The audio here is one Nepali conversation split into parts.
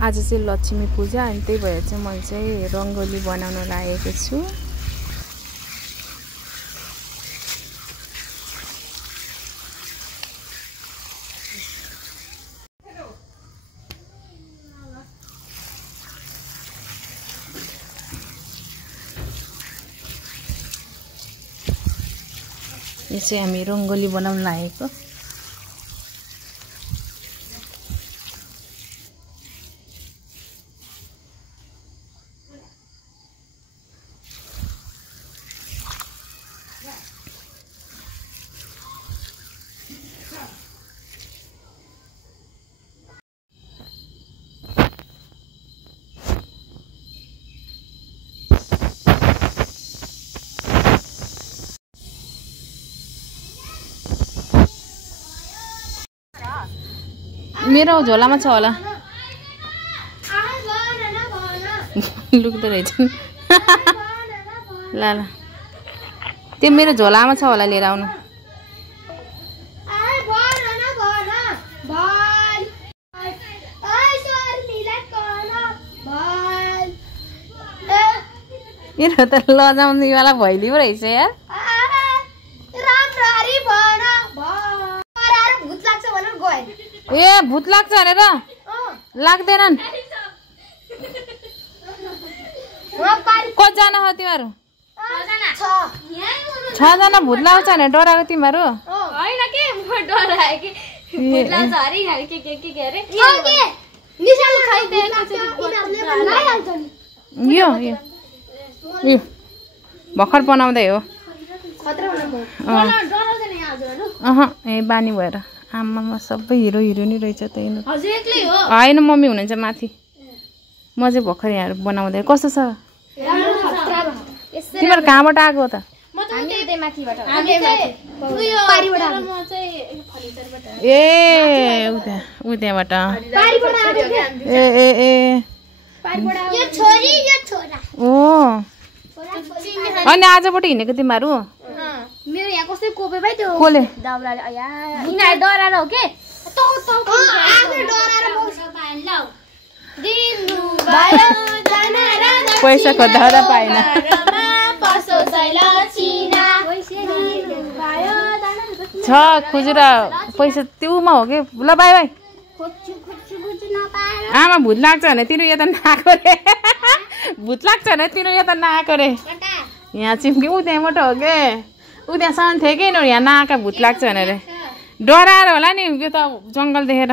आज चाहिँ लक्ष्मी पूजा अनि त्यही भएर चाहिँ मैले चाहिँ रङ्गोली बनाउन लागेको छु। यो चाहिँ हामी रङ्गोली बनाउन लागेको। मेरो झोलामा छ होला लुक्दो रहेछ ल ल त्यो मेरो झोलामा छ होला लिएर आउनु। यो त लजाउनेवाला भैली पो रहेछ यार। ए भूत लाग्छ अरे र लाग्दैनन्। कतिजना हो तिमीहरू? 6 जना भूत लाग्छ भने डराएको तिमीहरू? हैन के म डराए के भूत लाग्छ अरे यहाँ के अरे निशाल खाइदे यो भर्खर बनाउँदै हो। ए बानी भएर आमामा सबै हिरो हिरोइनी रहेछ त हेर्नु। हजुर एक्लै हो? हैन मम्मी हुनुहुन्छ माथि। म चाहिँ भर्खर यहाँ बनाउँदै। कस्तो छ? तिमीहरू कहाँबाट आएको त? म त उतै माथिबाट। हामी चाहिँ उयो पारीबाट आएको। म चाहिँ फर्निचरबाट। ए उताबाट पारीबाट आएको। ए ए ए पारीबाट आएको। यो छोरी यो छोरा। ओ अनि आजबाट हिँडेको तिमीहरू? मेरो यहाँ कस्तै कोपे भाइ त्यो कोले दाउलाले आया इना डराएर हो के त आफै डराएर बस्छ पाएन ल दिनु भयो जनारा पैसा खोज्दा पाएन पसो सैला छिना दिनु भयो छ खुजुरा पैसा त्योमा हो के। ल बाई बाई। खोज्छु नपाएर आमा भूत लाग्छ भने तिनीहरू यता नआएको रे। भूत लाग्छ भने तिनीहरू यता नआएको रे। यहाँ चिम्की ऊ त्यहाँबाट हो के ऊ त्यहाँसम्म थियो कि यिनीहरू यहाँ नआएका भूत लाग्छ भनेर डराएर होला नि। यो त जङ्गल देखेर।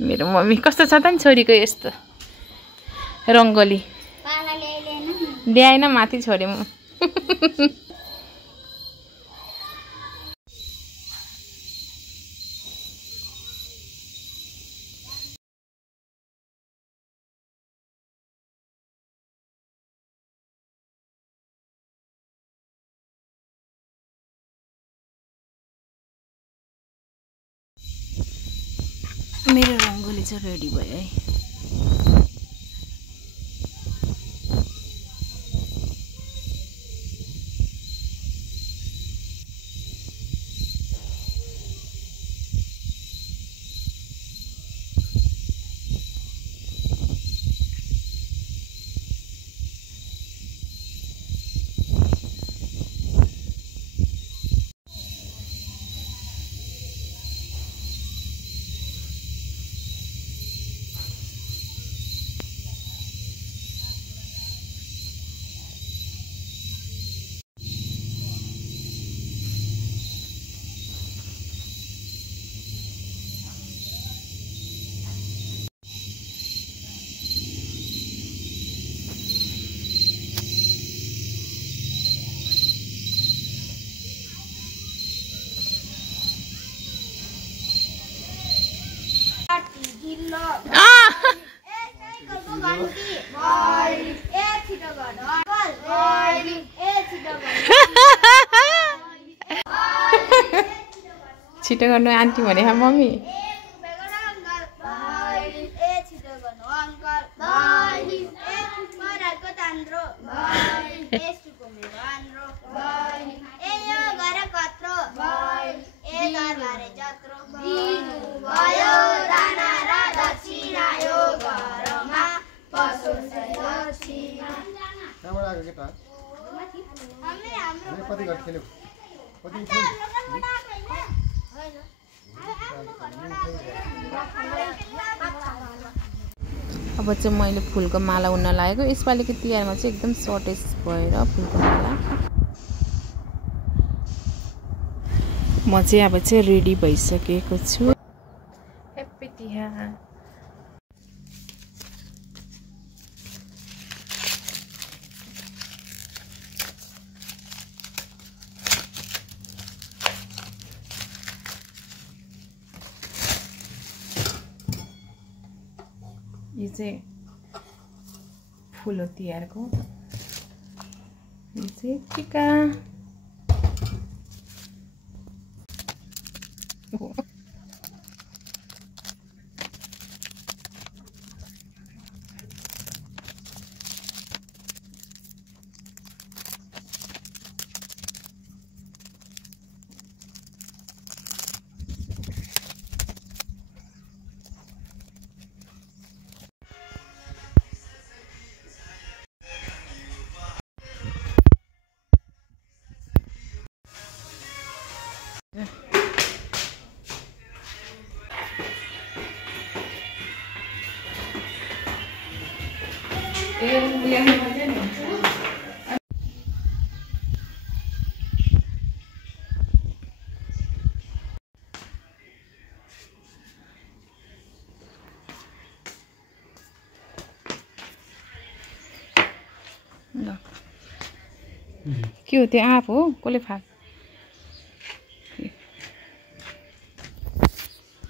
मेरो मम्मी कस्तो छ त नि छोरीको यस्तो रङ्गोली ल्याएन माथि छोडेँ म। मेरो रङ्गोली चाहिँ रेडी भयो है। छिटो गर्नु आन्टी भने मम्मी भयो दाना र दक्षिणा यो अब चाहिँ मैले फुलको माला उन्न लागेको। यसपालिको तिहारमा चाहिँ एकदम सर्टेज भएर फुलको माला म चाहिँ अब चाहिँ रेडी भइसकेको छु। ह्याप्पी तिहार। यो चाहिँ फुल हो तिहारको। यो चाहिँ टिका। के हो त्यो आँप हो? कसले फाल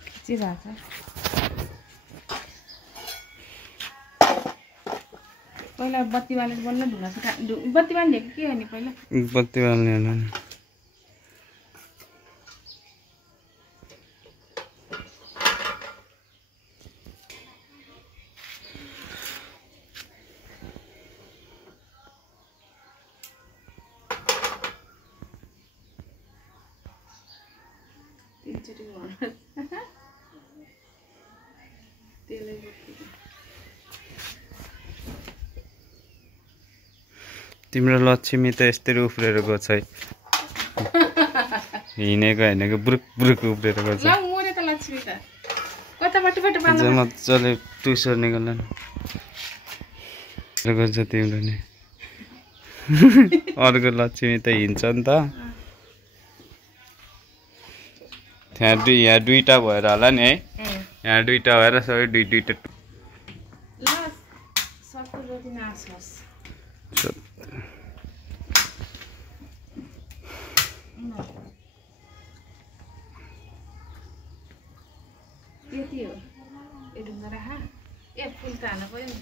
खिचिरहेको छ। पहिला बत्ती बालेर बल्ल ढुङ्गा सुका बत्ती बाल्ने के हो नि पहिला? बत्ती बाल्ने होला नि। तिम्रो लक्ष्मी त यस्तै उफ्रेर गछ है। हिँडेको हिँडेको बुरुक बुरुक उफ्रेर गछ। मजाले टुसर निकाल्नु गन्छ तिम्रो नि। अर्को लक्ष्मी त हिँड्छ नि त। यहाँ दुईटा भएर होला नि है। यहाँ दुईटा भएर सबै दुईटा। त्यति हो। ए ढुङ्गा राख। ए फुल त हाल्नु पर्यो नि।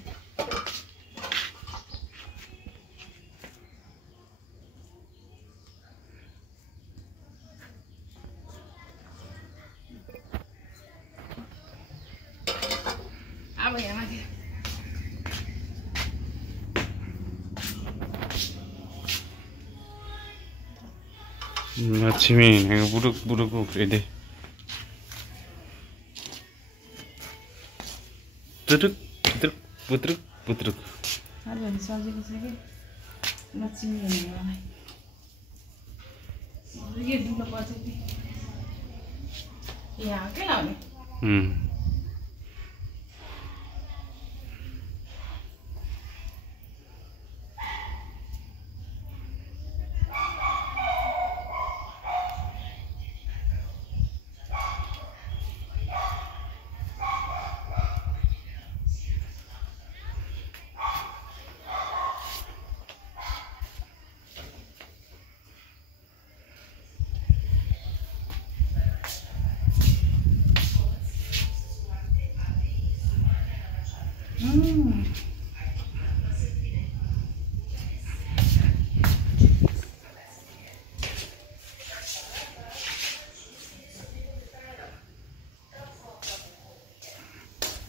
अब यहाँ माथि लक्ष्मी हिँडेको बुरुक बुरुक उफ्रिँदै पुत्रुक पुत्रुक पुत्रुक पुत्रुक। सबैले सजेको छ कि लक्ष्मी हिँडेको मलाई यो दिनु पर्छ कि यहाँ के लाउने?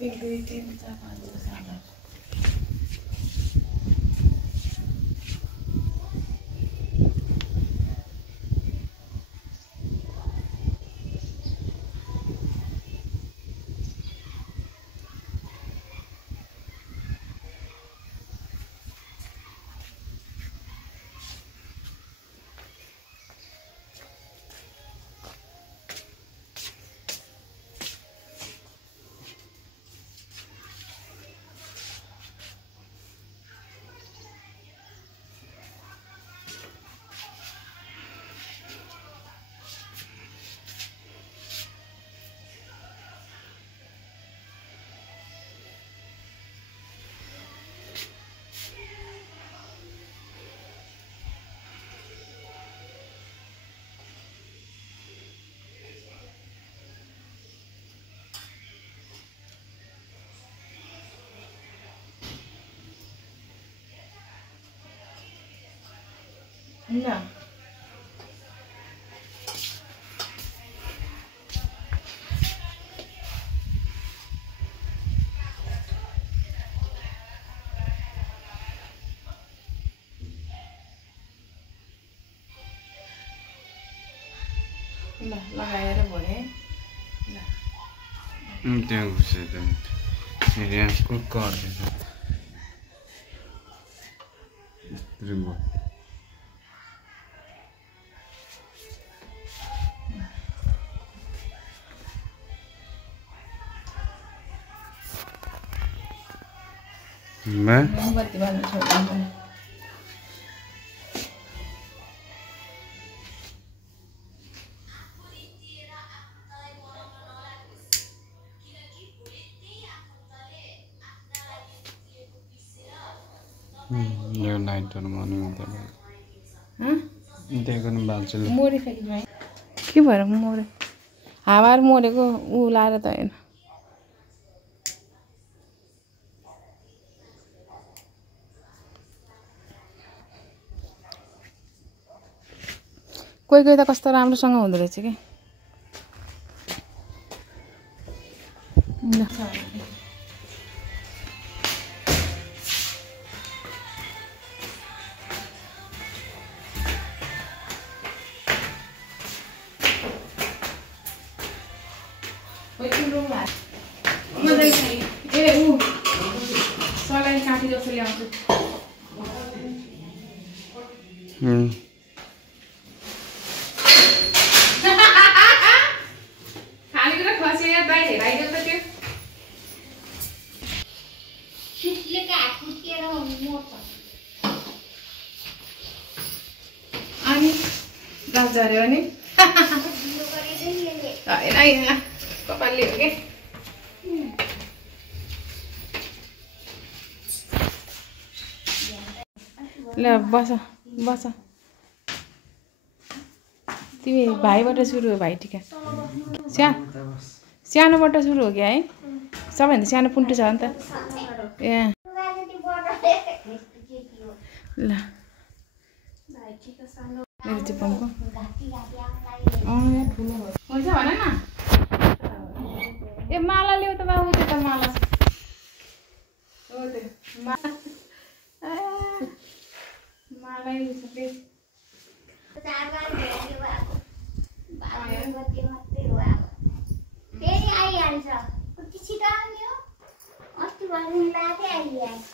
एक दुई तीन चार पाँच छः सात आठ। ल ल लगाएर भरे त्यहाँ घुसेछ यहाँ कुक गर्दैछ रिमोट मोमबत्ती बाल्न छोड्दिनु यो लाइटहरू मर्नु दिएको नि बाल्छु मोरे फेरि के भएर मोरे हावाहरू मोरेको ऊ लाएर त होइन कोही कोही त कस्तो राम्रोसँग हुँदो रहेछ कि सलाई काटी जस्तो ल्याउँछु खानेकुरा खसेर बाहिर हेराइदेऊ त त्यो त्यसले काट कुटेर मोर्छ अनि गाउँ झऱ्यो भने होइन कपालले हो के ल बस बस तिमी भाइबाट सुरु हो भाइटिका सानोबाट सुरु हो क्या है सबैभन्दा सानो पुन्टु छ नि त ए ल मेरो चिप्पनको हुन्छ भन न ए माला ल्याऊ त बाबु त्यो त माला हो त्यो माला सबै फेरि आइहाल्छ छिटो आउने हो अस्ति भन्नु लाँदै आइहाल्छ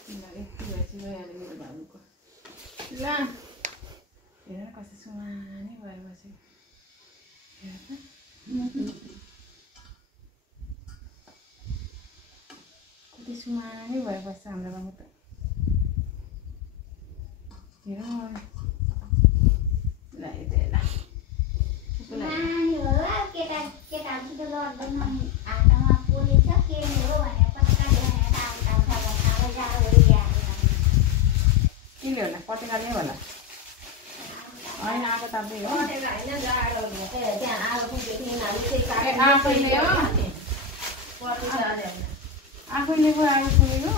मेरो बाबुको ल हेर कस्तो सुहानी भएर बसेको कति सुहानी भएर बस्छ हाम्रो बाबु त हेर नानी होला केटाहरू त लड्दैन हातमा पोलेछ के हो भनेर पत्काले भनेर आउँछ जाडो केले होला पटेकाले होला होइन आगो ताप्दै हो आफैले पो आगो पुगेको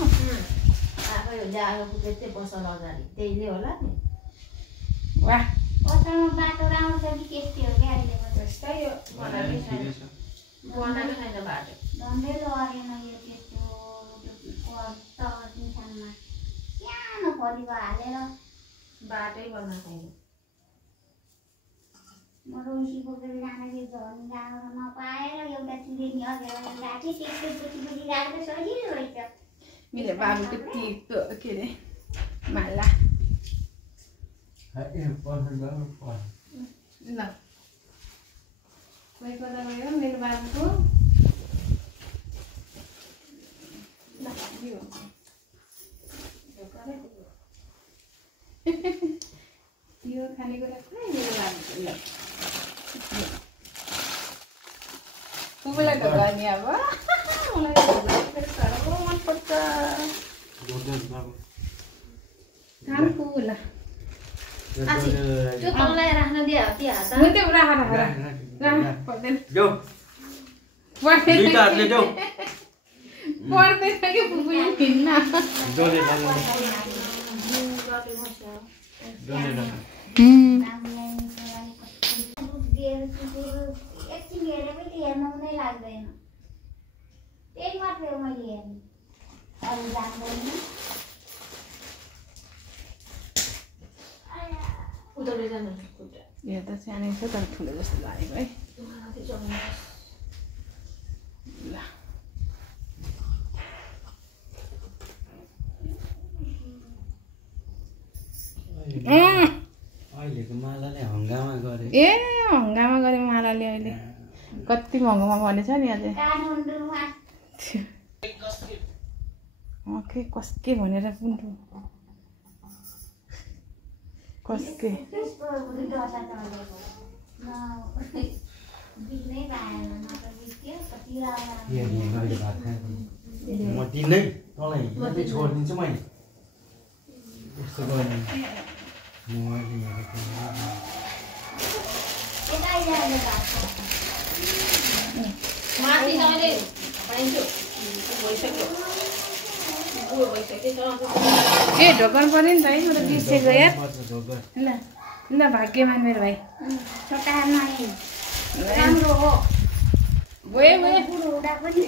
आफै जाडो पुगे चाहिँ बसल अगाडि त्यहीले होला नि वाह असारमा बाटो राम्रो छ कि त्यस्तै हो क्या अहिले त्यस्तै हो बनाएकै छैन बाटो झन्डै लडेन यो त्यस्तो तलमा सानो फलीको हालेर बाटै बनाएको छैन म रौसी बोकेर जाँदाखेरि झर्नु जाँदा नपाएर एउटा चिरेनी अघेर गएको थिएँ त्यसपछि बुझी गएको त सजिलो रहेछ मेरो बाबुको तितो के अरे माला ल कोही कता गयो मेरो बाबुको यो खानेकुरा खै मेरो बाबुको ल कुकुरलाई ढोकाउने अब मलाई साह्रो मनपर्छ काम कुकुरलाई त्यो तललाई राख्न दिए हात हुन्छ राख पर्दैन पर्दैन कि बुबुले हिँड्न एकछिन हेरे पनि हेर्नु नै लाग्दैन त्यही मात्रै हो मैले हेर्ने अरू जान्दैन उताले जानु हेर्दा सानै छ तर ठुलो जस्तो लागेको है ल अहिलेको मालाले हङ्गामा गरे ए हङ्गामा गरे मालाले अहिले कति महँगोमा भनेछ नि अझै के कसके भनेर पुन्टु कसके म दिनै तँलाई यतै छोडिदिन्छु मैले यस्तो गर्ने माथि जाने पाइन्छु भइसक्यो बुढो भइसक्यो ए ढोकर पऱ्यो नि त है म त बिर्सेको यार ल ल भाग्यमान मेरो भाइ छोटा नानी राम्रो हो गयो बुढो हुँदा पनि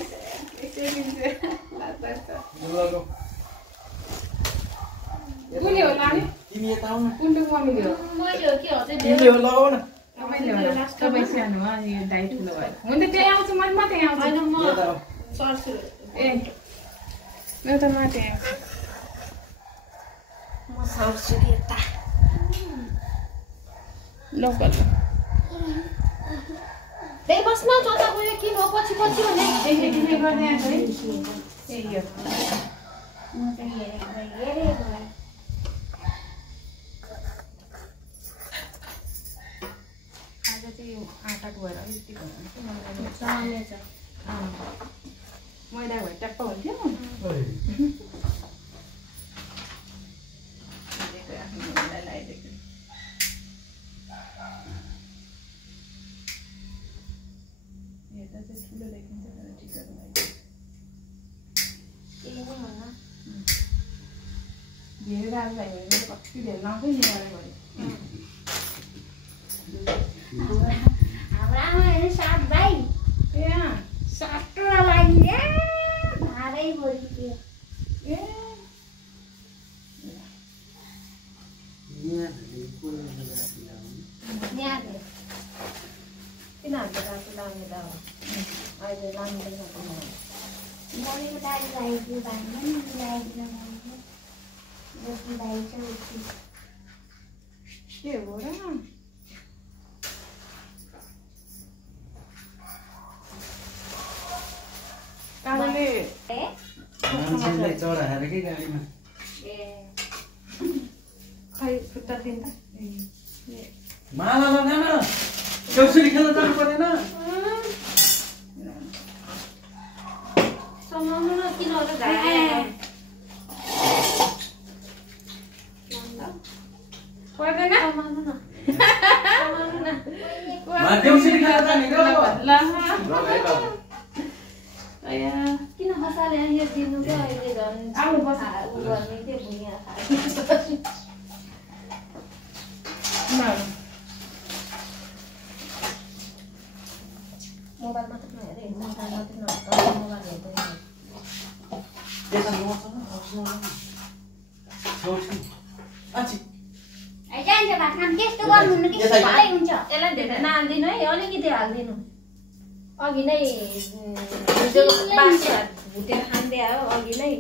कुन हो लाने तिमी यता आउ न कुन मम्मीले हो मैले हो के हो चाहिँ तिमीले हो लगाउ न तपाईँले होला तपाईँ सानो हो यो दाइ ठुलो भयो हुन्छ त्यही आउँछु म मात्रै आउँछु होइन म यता आऊ सर्छु ए म त माथि आउँछु म सर्छु कि यता लोकल त्यही बस्न जता गयो किन हो पछि पछि भने एकचोटि गर्दै आएको है ए यो म त हेरेको आज चाहिँ यो आँटाको भएर अलिकति चलेछ मैदा भए ट्याप्प हुन्थ्यो लगाइदिएको हेर्दा चाहिँ ठुलो देखिन्छ तर ठिकको धेरै राम्रो लाग्यो भने कति धेरै लाउँदै नि गरेको हाम्रो आमाहरू 7 भाइ ए 7 लागि भारै बोलिदियो ए यहाँ किन हामीले रातो लाउने त अहिले लाँदैन मम्मीको दाजु भाइको भाइमा नि मिलाइदिनु भनेको जति भाइ छ उति के हो र कालोले मान्छेलाई चढाएर के गाडीमा खै खुट्टा थिएन त माला लगा न देउसुरी खेल्न जानु पर्दैन समाउनु न किन होला पर्दैन समाउनु न देउसुरी खेल्न जाने हो ल अया किन मसाले यहाँ दिनु क्या अहिले झन् आउनु बस उ गर्ने त्यो भुइँया मोबाइल मात्र नहेरे मोबाइल मात्र नहेर मोबाइल हेर्दैन त्यता नआउँछ न छोड्छु आछि जान्छ भात खान त्यस्तो गर्नुहुन्न कि सबै हुन्छ यसलाई धेरै नहाल्दिनु है अलिकति हालिदिनु अघि नै भुटेर खाँदै आयो अघि नै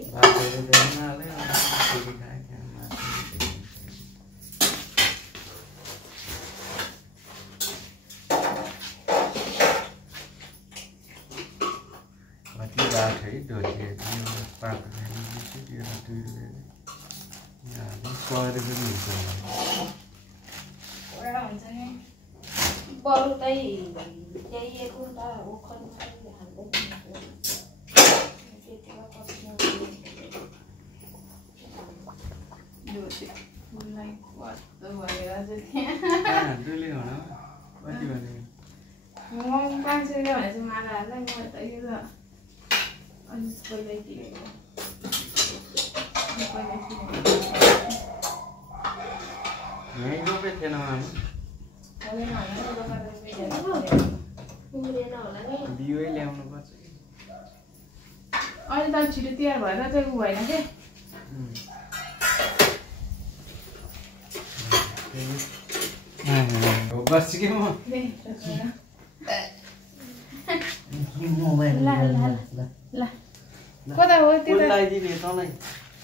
बरु चाहिँ ल्याइएको त ओखरी हाल्दै यही रोपे थिएन मामा बिउै ल्याउनु पर्छ अहिले त छिटो तयार भएर चाहिँ उ भएन के बस्छ कि म मोबाइल ल कता हो त्यो त लगाइदिने तँलाई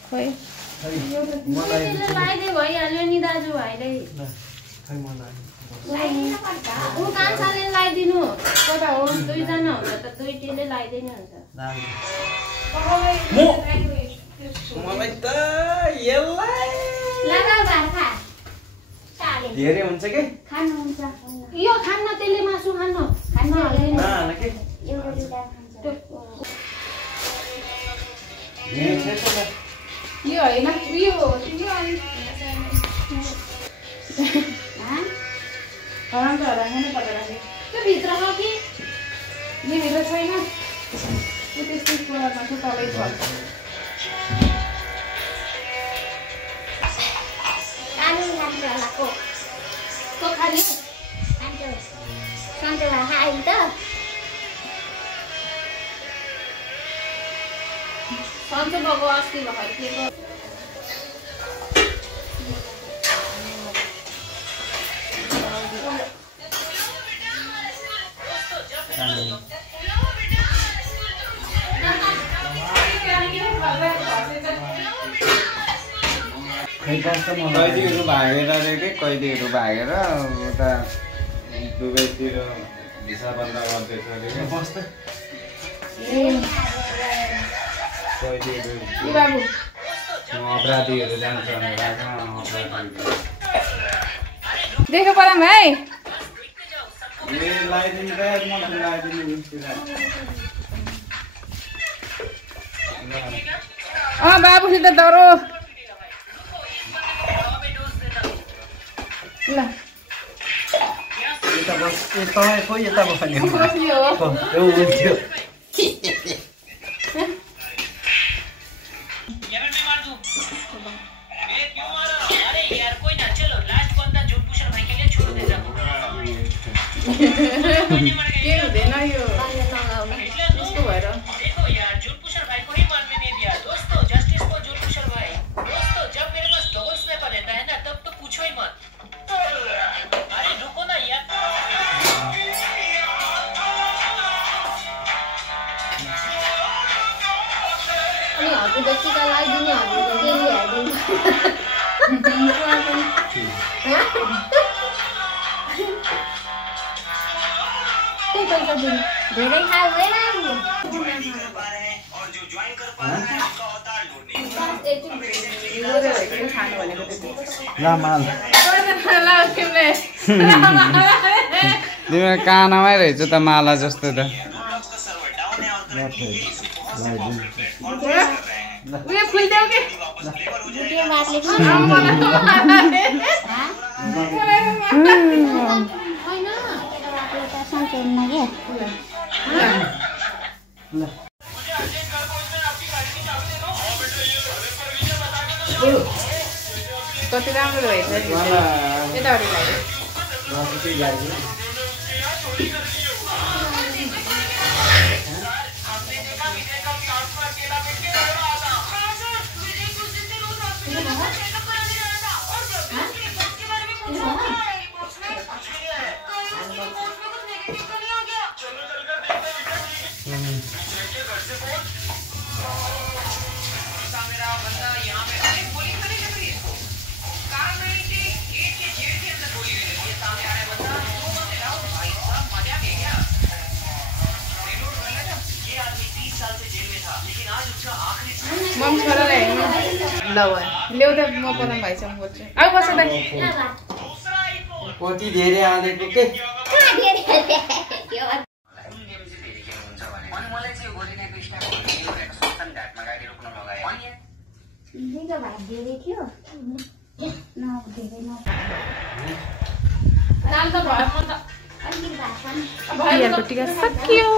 खोइ मलाई लाइदे भइहाल्यो नि दाजुभाइले खै मलाई ऊ कान्छाले लगाइदिनु कता हो दुईजना हुन्छ त दुईटीले लगाइदिनु हुन्छ मलाई त यसलाई लगा भाका धेरै हुन्छ के खानुहुन्छ यो खान्न त्यसले मासु खान्न खान्न हाल्दैन नहाल के एउटा दुईटा खान्छ यो होइन यो हराम त हराम नै परेर राखेँ त्यो भित्रमा कि यो भित्र छैन त्यो त्यस्तै कुरामा चाहिँ तलै छ कानु खान्छ होला को खाने खान्छ सन्चो भए खायो त सन्चो भएको अस्ति भर्खर के कैदीहरू भागेर रे के कैदीहरू भागेर उता दुबईतिर भिसा बन्द गर्दैछ अरे के कैदीहरू बाबु अपराधीहरू जान्छ भनेर देखो पराम है लगाइदिनु त म लगाइदिनु बाबुसित डरो ल यता बस तपाईँको यता बस्ने बस्यो हुन्थ्यो के हुँदैन यो यस्तो भएर टिका लगाइदिने पैसा दिनु धेरै खाँदैन खानु भनेको तिम्रो कानामै रहेछ त माला जस्तो त उयो फुलिदेऊ के त्यो माथि होइन सन्चोमा के कति राम्रो रहेछ यतापट्टि लाग्यो मम छोरालाई ल ल्याउ त म पदम भाइसँग बोल्छु अब बस त कति धेरै हालेको के बिहारको टिका सक्यो